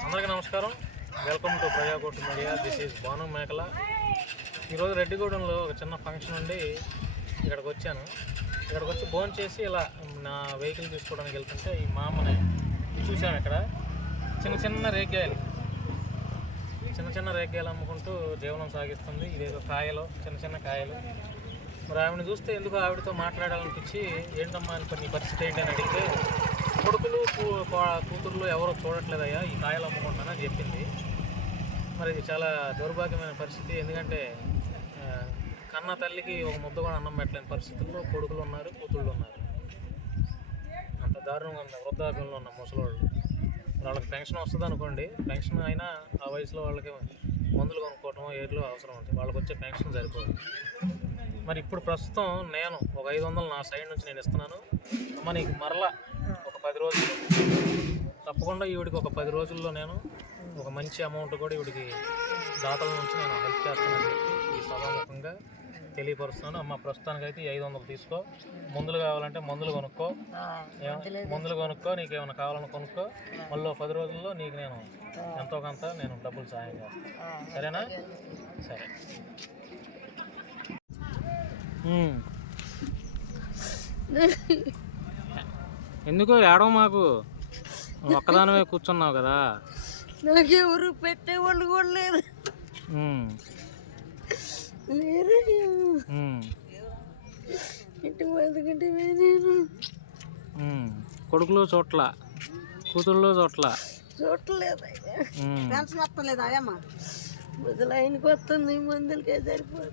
నమస్కారం. Welcome to Prajakot media this is Banu Mekala ఈరోజు రెడ్డిగూడెంలో ఒక చిన్న ఫంక్షన్ ఉండి ఇక్కడికి వచ్చాను. ఇక్కడికి వచ్చి ఫోన్ చేసి ఇలా నా వెహికల్ తీసుకోవడానికి వెళ్తుంటే ఈ మామని చూశాను ఇక్కడ. చిన్న చిన్న రేగ్గాయలు చిన్న చిన్న రేగ్గాయలు అమ్ముకుంటూ జీవనం సాగిస్తుంది. ఇదేదో కాయలు చిన్న చిన్న కాయలు. మరి ఆవిడని చూస్తే ఎందుకు ఆవిడతో మాట్లాడాలనిపించి ఏంటమ్మా అని నీ పరిస్థితి ఏంటి? కూతుర్లు ఎవరో చూడట్లేదయ్యా ఈ కాయలు అమ్ముకుంటానని చెప్పింది. మరి ఇది చాలా దౌర్భాగ్యమైన పరిస్థితి. ఎందుకంటే కన్న తల్లికి ఒక ముద్ద కూడా అన్నం పెట్టలేని పరిస్థితుల్లో కొడుకులు ఉన్నారు కూతుళ్ళు ఉన్నారు. అంత దారుణంగా ఉంది వృద్ధాప్యంలో ఉన్న ముసలోళ్ళు. వాళ్ళకి పెన్షన్ వస్తుంది అనుకోండి పెన్షన్ అయినా ఆ వయసులో వాళ్ళకి మందులు కొనుక్కోవటం ఏట్లో అవసరం ఉంటుంది వాళ్ళకి వచ్చే పెన్షన్ సరిపోదు. మరి ఇప్పుడు ప్రస్తుతం నేను ఒక ఐదు వందలు నా సైడ్ నుంచి నేను ఇస్తున్నాను. అమ్మ నీకు మరలా పది రోజులు. తప్పకుండా ఈవిడికి ఒక పది రోజుల్లో నేను ఒక మంచి అమౌంట్ కూడా ఈవిడికి దాతల నుంచి నేను హెల్ప్ చేస్తానని చెప్పి ఈ సభాముఖంగా తెలియపరుస్తున్నాను అమ్మ ప్రస్తుతానికి అయితే ఈ ఐదు వందలు తీసుకో. మందులు కావాలంటే మందులు కొనుక్కో. ఏమ- మందులు కొనుక్కో నీకు ఏమైనా కావాలని కొనుక్కో. మళ్ళీ పది రోజుల్లో నీకు నేను ఎంతో కొంత నేను డబ్బులు సహాయం చేస్తాను. సరేనా? సరే. ఉమ్. ఎందుకు ఏడవ మాకు? నువ్వు ఒక్కదానివే కూర్చున్నావు కదా. నాకెవరు పెట్టేవాళ్ళు కూడా ఇంటి నేను. ఉమ్. కొడుకులు చోట్ల కూతుళ్ళు చోట్ల. చూడలేదు ఉమ్. పెన్షన్ వస్తలేదా ముసలాయనకి వస్తుంది మందులకే సరిపోదు.